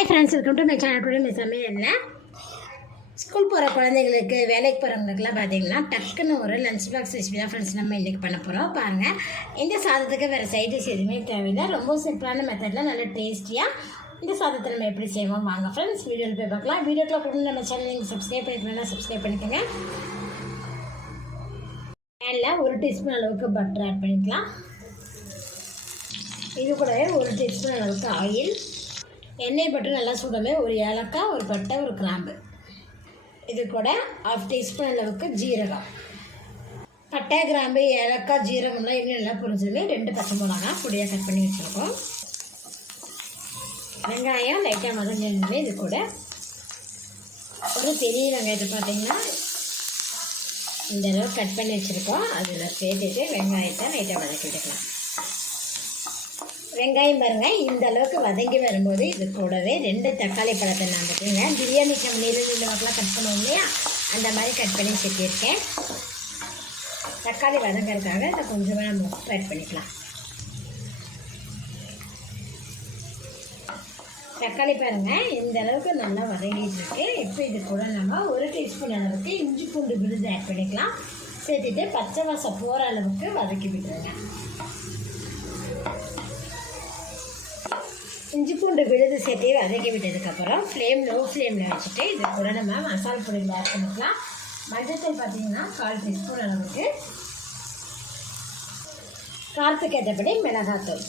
Hi friends welcome to my channel today miss school போகிற குழந்தைங்களுக்கு வேலைக்கு போகிறவங்களுக்குலாம் பார்த்தீங்கன்னா டக்குன்னு ஒரு லஞ்ச் பாக்ஸ் ரெசிபி தான் ஃப்ரெண்ட்ஸ் நம்ம இன்றைக்கி பண்ண போகிறோம் பாருங்கள் இந்த சாதத்துக்கு வேறு சைட் டிஷ் எதுவுமே தேவையில்லை. ரொம்ப சிம்பிளான மெத்தடில் நல்ல டேஸ்டியாக இந்த சாதத்தை நம்ம எப்படி செய்வோம் வாங்க ஃப்ரெண்ட்ஸ் வீடியோவில் போய் பார்க்கலாம். வீடியோக்குள்ள கூட நம்ம சேனல் நீங்கள் சப்ஸ்கிரைப் பண்ணிக்கலாம் சப்ஸ்கிரைப் பண்ணிக்கோங்க. பேனில் ஒரு டீஸ்பூன் அளவுக்கு பட்டர் ஆட் பண்ணிக்கலாம். இது கூடவே ஒரு டீஸ்பூன் அளவுக்கு ஆயில் எண்ணெய் போட்டு நல்லா சுடவே ஒரு ஏலக்காய் ஒரு பட்டை ஒரு கிராம்பு. இது கூட ஆஃப் டீஸ்பூன் அளவுக்கு ஜீரகம். பட்டை கிராம்பு ஏலக்காய் ஜீரகம்லாம் இன்னும் நல்லா புரிஞ்சது ரெண்டு பச்சை மிளகா பொடியாக கட் பண்ணி வச்சுருக்கோம். வெங்காயம் லைட்டாக மதஞ்சிருந்தது இது கூட ஒரு பெரிய வெங்காயத்தை பார்த்தீங்கன்னா இந்த அளவுக்கு கட் பண்ணி வச்சுருக்கோம். அதில் சேர்த்துட்டு வெங்காயத்தை லைட்டாக வதக்கி விட்டுக்கலாம் வெங்காயம் பாருங்க இந்த அளவுக்கு வதங்கி வரும்போது இது கூடவே ரெண்டு தக்காளி பழத்தை நான் பார்த்துங்க பிரியாணி நம்ம நீல நீளமாக்கெலாம் கட் பண்ணுவோம் இல்லையா? அந்த மாதிரி கட் பண்ணி சேர்த்திருக்கேன் தக்காளி வதங்கிறதுக்காக இதை கொஞ்சமாக நம்ம உப்பு ஆட் பண்ணிக்கலாம். தக்காளி பாருங்கள் இந்த அளவுக்கு நல்லா வதங்கிட்டு இருக்கு. இப்போ இது கூட நம்ம ஒரு டீஸ்பூன் அளவுக்கு இஞ்சி பூண்டு விழுது ஆட் பண்ணிக்கலாம். சேர்த்துட்டு பச்சை வாசம் போகிற அளவுக்கு வதக்கி விட்டுருங்க. பூண்டு விழுது சேர்த்து வதக்கி விட்டதுக்கப்புறம் ஃப்ளேம் லோ ஃப்ளேமில் வச்சுட்டு இது கூட நம்ம மசாலா பொடியில் ஆட் பண்ணிக்கலாம். மஞ்சத்தூள் பார்த்தீங்கன்னா கால் டீஸ்பூன் அளவுக்கு. காரத்துக்கு ஏற்றபடி மிளகாத்தூள்.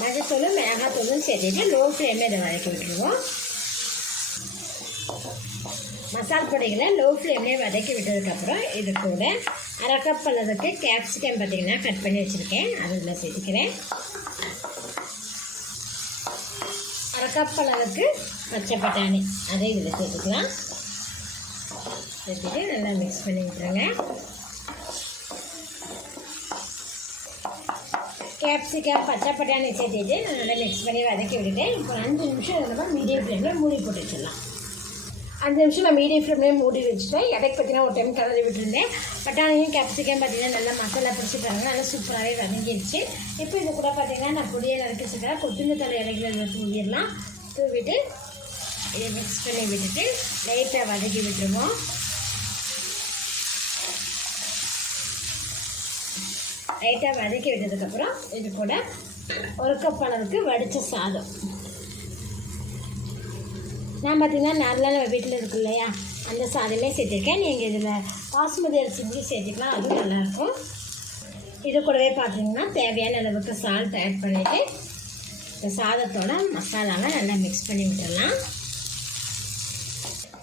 மஞ்சத்தூளும் மிளகாத்தூளும் சேர்த்துட்டு லோ ஃப்ளேமில் இதை வதக்கி விட்டுருவோம். மசால் பொடிகளை லோ ஃப்ளேம்லேயே வதக்கி விட்டதுக்கப்புறம் இது கூட அரை கப் அளவுக்கு கேப்சிகம் பார்த்திங்கன்னா கட் பண்ணி வச்சுருக்கேன். அதில் சேர்த்துக்கிறேன் அரை கப் அளவுக்கு பச்சை பட்டாணி. அதை இதில் சேர்த்துக்கலாம் சேர்த்துட்டு நல்லா மிக்ஸ் பண்ணி விட்டுருங்க. கேப்சிகம் பச்சை பட்டாணி சேர்த்துட்டு நல்லா மிக்ஸ் பண்ணி வதக்கி விட்டுட்டேன். இப்போ அஞ்சு நிமிஷம் நம்ம மீடியம் ஃப்ளேமில் மூடி போட்டு வச்சிடலாம். அஞ்சு நிமிஷம் நான் மீடியம் ஃப்ளேம்லேயே மூடி வச்சுட்டேன். இடைக்கு பார்த்தீங்கன்னா ஒரு டைம் கலரி விட்டுருந்தேன். பட்டாணியும் கேப்சிகம் பார்த்தீங்கன்னா நல்லா மசாலா பிடிச்சி பாருங்க. நல்லா சூப்பராகவே வதங்கிடுச்சு இப்போ இது கூட பார்த்தீங்கன்னா நான் பொடியை நறுக்கி வச்சுக்கிறேன். கொத்தமல்லி தலை இலைகள் தூவிடலாம் தூவிட்டு இதை மிக்ஸ் பண்ணி விட்டுட்டு லைட்டாக வதக்கி விட்டுருவோம். லைட்டாக வதக்கி விட்டதுக்கப்புறம் இது கூட ஒரு கப் அளவுக்கு வடித்த சாதம். நான் பார்த்தீங்கன்னா நல்லா நம்ம வீட்டில் இருக்கு இல்லையா? அந்த சாதமே சேர்த்துருக்கேன். நீங்கள் இதில் பாசுமதி அரிசி கூட சேர்த்துக்கலாம். அதுவும் நல்லாயிருக்கும். இது கூடவே பார்த்தீங்கன்னா தேவையான அளவுக்கு சால்ட் ஆட் பண்ணிவிட்டு இந்த சாதத்தோட மசாலாவை நல்லா மிக்ஸ் பண்ணி விட்டுடலாம்.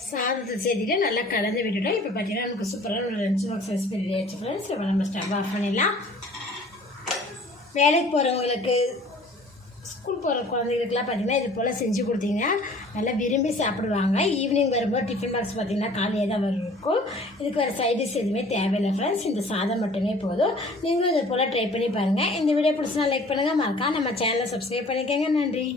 சாதத்தை சேர்த்துட்டு நல்லா கலந்து விட்டுட்டோம். இப்போ பார்த்தீங்கன்னா நமக்கு சூப்பராக ஒரு லஞ்ச் பாக்ஸ் ரெசிபி ரெடி ஆச்சு ஃப்ரெண்ட்ஸ் இப்போ நம்ம ஸ்டவ் ஆஃப் பண்ணிடலாம். வேலைக்கு போகிறவங்களுக்கு ஸ்கூல் போகிற குழந்தைகளுக்குலாம் பார்த்தீங்கன்னா இது போல் செஞ்சு கொடுத்தீங்கன்னா நல்லா விரும்பி சாப்பிடுவாங்க. ஈவினிங் வரும்போது டிஃபன் பாக்ஸ் பார்த்தீங்கன்னா காலையாக தான் இருக்கும். இதுக்கு வேறு சைடிஷ் எதுவுமே தேவையில்லை ஃப்ரெண்ட்ஸ் இந்த சாதம் மட்டுமே போதும். நீங்களும் இது போல் ட்ரை பண்ணி பாருங்கள் இந்த வீடியோ பிடிச்சினா லைக் பண்ணுங்கள் மறக்காம நம்ம சேனலை சப்ஸ்கிரைப் பண்ணிக்கோங்க. நன்றி.